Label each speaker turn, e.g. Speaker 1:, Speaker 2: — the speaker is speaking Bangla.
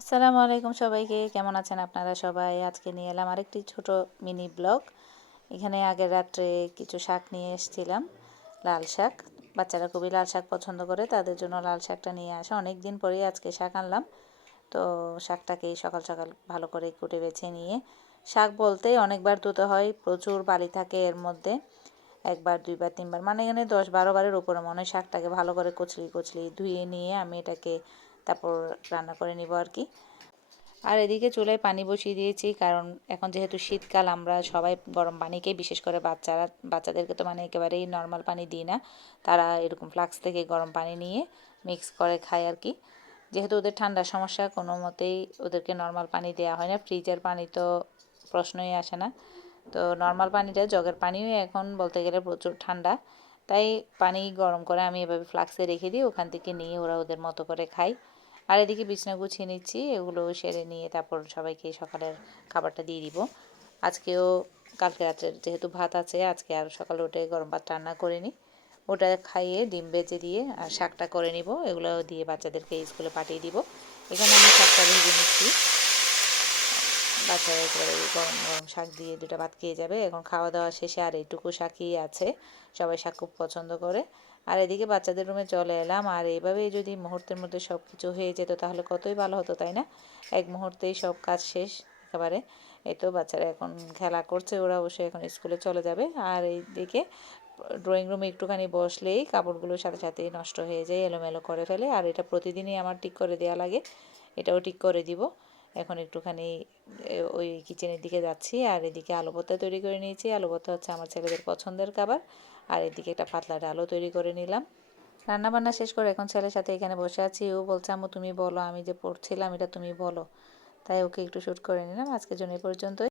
Speaker 1: আসসালামু আলাইকুম সবাইকে, কেমন আছেন আপনারা সবাই? আজকে নিয়ে এলাম আরেকটি ছোট মিনি ব্লগ। এখানে আগের রাত্রে কিছু শাক নিয়ে এসেছিলাম, লাল শাক। বাচ্চারা খুবই লাল শাক পছন্দ করে, তাদের জন্য লাল শাকটা নিয়ে আসা। অনেক দিন পরেই আজকে শাক আনলাম। তো শাকটাকেই সকাল সকাল ভালো করে কুটে বেছে নিয়ে, শাক বলতে অনেকবার ধুতে হয়, প্রচুর বালি থাকে এর মধ্যে। একবার, দুইবার, তিনবার মানে এখানে দশ বারো বারের উপরে মনে হয় শাকটাকে ভালো করে কচলি কচলি ধুয়ে নিয়ে আমি এটাকে তারপর রান্না করে নিব আর কি। আর এদিকে চুলায় পানি বসিয়ে দিয়েছি, কারণ এখন যেহেতু শীতকাল, আমরা সবাই গরম পানিকেই বিশেষ করে বাচ্চারা, বাচ্চাদেরকে তো মানে একেবারেই নর্মাল পানি দিই না। তারা এরকম ফ্লাক্স থেকে গরম পানি নিয়ে মিক্স করে খায় আর কি। যেহেতু ওদের ঠান্ডার সমস্যা, কোনো মতেই ওদেরকে নর্মাল পানি দেওয়া হয় না। ফ্রিজের পানি তো প্রশ্নই আসে না। তো নর্মাল পানিটা, জগের পানিও এখন বলতে গেলে প্রচুর ঠান্ডা। তাই পানি গরম করে আমি এভাবে ফ্লাক্সে রেখে দিই, ওখান থেকে নিয়ে ওরা ওদের মতো করে খায়। আর এদিকে বিছনা গুছিয়ে নিচ্ছি, এগুলো সেরে নিয়ে তারপর সবাইকে সকালের খাবারটা দিয়ে দিব। আজকেও, কালকে রাত্রে যেহেতু ভাত আছে, আজকে আর সকালে উঠে গরম ভাত রান্না করে নিই ওটা খাইয়ে ডিম বেজে দিয়ে আর শাকটা করে নিব, এগুলো দিয়ে বাচ্চাদেরকে স্কুলে পাঠিয়ে দিব। এখানে আমি শাকটা ভেজে নিচ্ছি। বাচ্চারা একেবারে গরম গরম শাক দিয়ে দুটো ভাত খেয়ে যাবে। এখন খাওয়া দাওয়া শেষে আর এইটুকু শাকই আছে। সবাই শাক খুব পছন্দ করে। আর এদিকে বাচ্চাদের রুমে চলে এলাম। আর এইভাবেই যদি মুহূর্তের মধ্যে সব কিছু হয়ে যেত তাহলে কতই ভালো হতো, তাই না? এক মুহূর্তেই সব কাজ শেষ একেবারে। এই তো বাচ্চারা এখন খেলা করছে। ওরা অবশ্যই এখন স্কুলে চলে যাবে। আর এইদিকে ড্রয়িং রুমে একটুখানি বসলেই কাপড়গুলোর সাথে সাথে নষ্ট হয়ে যায়, এলোমেলো করে ফেলে। আর এটা প্রতিদিনই আমার ঠিক করে দেওয়া লাগে। এটাও ঠিক করে দিব। এখন একটুখানি ওই কিচেনের দিকে যাচ্ছি, আর এদিকে আলু ভর্তা তৈরি করে নিয়েছি। আলু ভর্তা হচ্ছে আমার ছেলেদের পছন্দের খাবার। আর এদিকে একটা পাতলা ডালও তৈরি করে নিলাম। রান্না বান্না শেষ করে এখন ছেলের সাথে এখানে বসে আছি। ও বলছে, আম্মু, তুমি বলো, আমি যে পড়ছিলাম এটা তুমি বলো। তাই ওকে একটু শ্যুট করে নিলাম। আজকের জন্য এ পর্যন্তই।